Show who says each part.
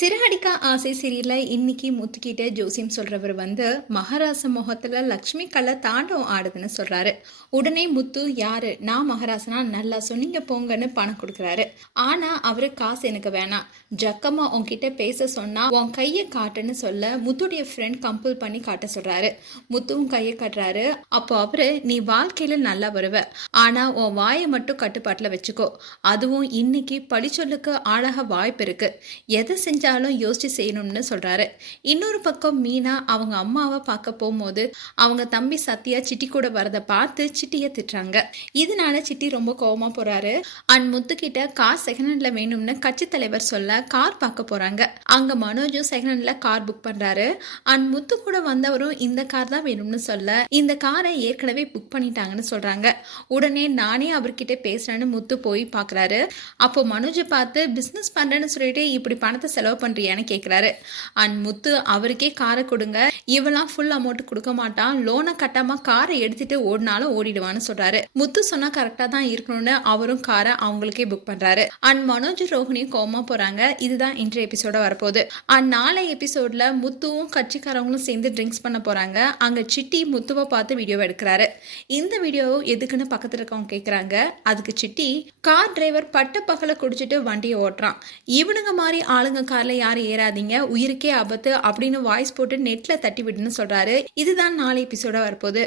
Speaker 1: சிறகடிக்க ஆசை சீரியல்ல இன்னைக்கு முத்துக்கிட்ட ஜோசியம் சொல்றவர் வந்து மகாராச முகத்துல லக்ஷ்மி கலை தாண்டவம் ஆடுதுன்னு சொல்றாரு. உடனே முத்து யாரு? நான் மகராசனா? நல்லா சொன்னீங்க போங்கன்னு பணம் கொடுக்குறாரு. ஆனா அவரு காசு எனக்கு வேணாம். ஜக்கம்மா உன்கிட்ட பேச சொன்னா உன் கையை காட்டுன்னு சொல்ல முத்துடைய ஃப்ரெண்ட் கம்பல் பண்ணி காட்ட சொல்றாரு. முத்துவும் கையை காட்டுறாரு. அப்போ அவரு நீ வாழ்க்கையில நல்லா வருவ. ஆனா உன் வாயை மட்டும் கட்டுப்பாட்டுல வச்சுக்கோ. அதுவும் இன்னைக்கு பழிச்சொல்லுக்கு ஆளாக வாய்ப்பு இருக்கு. எதை செஞ்சாலும் யோசிச்சு செய்யணும்னு சொல்றாரு. இன்னொரு பக்கம் மீனா அவங்க அம்மாவை பார்க்க போகும்போது அவங்க தம்பி சத்யா சிட்டி கூட வரதை பார்த்து சிட்டியை திட்டுறாங்க. இதனால சிட்டி ரொம்ப கோவமா போறாரு. அண்ட் முத்துக்கிட்ட கார் செகண்ட் ஹேண்ட்ல வேணும்னு கட்சி தலைவர் சொல்ல கார் பார்க்க போறாங்க. அங்க மனோஜும் செகண்ட் ஹேண்ட்ல கார் புக் பண்றாரு. அண்ட் முத்து கூட வந்தவரும் இந்த கார் தான் வேணும்னு சொல்ல இந்த காரை ஏற்கனவே புக் பண்ணிட்டாங்கன்னு சொல்றாங்க. உடனே நானே அவர்கிட்ட பேசுறேன்னு முத்து போய் பார்க்கறாரு. அப்போ மனோஜை பார்த்து பிஸ்னஸ் பண்றேன்னு சொல்லிட்டு இப்படி பணத்தை செலவு பண்றியான்னு கேட்குறாரு அண்ட் முத்து அவருக்கே காரை கொடுங்க. இவெல்லாம் ஃபுல் அமௌண்ட் கொடுக்க மாட்டான். லோனை கட்டாம காரை எடுத்துட்டு ஓடினாலும் ஓடிடுவான்னு சொல்றாரு. முத்து சொன்னா கரெக்டா தான் இருக்கணும்னு அவரும் காரை அவங்களுக்கே புக் பண்றாரு. அண்ட் மனோஜ் ரோஹினியும் கோமா போறாங்க. இதுதான் இன்றைய எபிசோட வரப்போகுது. அண்ட் நாளை எபிசோட்ல முத்துவும் கட்சிக்காரவங்களும் சேர்ந்து ட்ரிங்க்ஸ் பண்ண போறாங்க. அங்க சிட்டி முத்துவை பார்த்து வீடியோ எடுக்கிறாரு. இந்த வீடியோ எதுக்குன்னு பக்கத்துல இருக்கவங்க கேக்குறாங்க. அதுக்கு சிட்டி கார் டிரைவர் பட்ட பகலை குடிச்சிட்டு வண்டியை ஓட்டுறான். இவனுங்க மாதிரி ஆளுங்க கார்ல யாரும் ஏறாதீங்க. உயிருக்கே ஆபத்து அப்படின்னு வாய்ஸ் போட்டு நெட்ல தட்டி விட்டுன்னு சொல்றாரு. இதுதான் நாளை எபிசோட வரப்போகுது.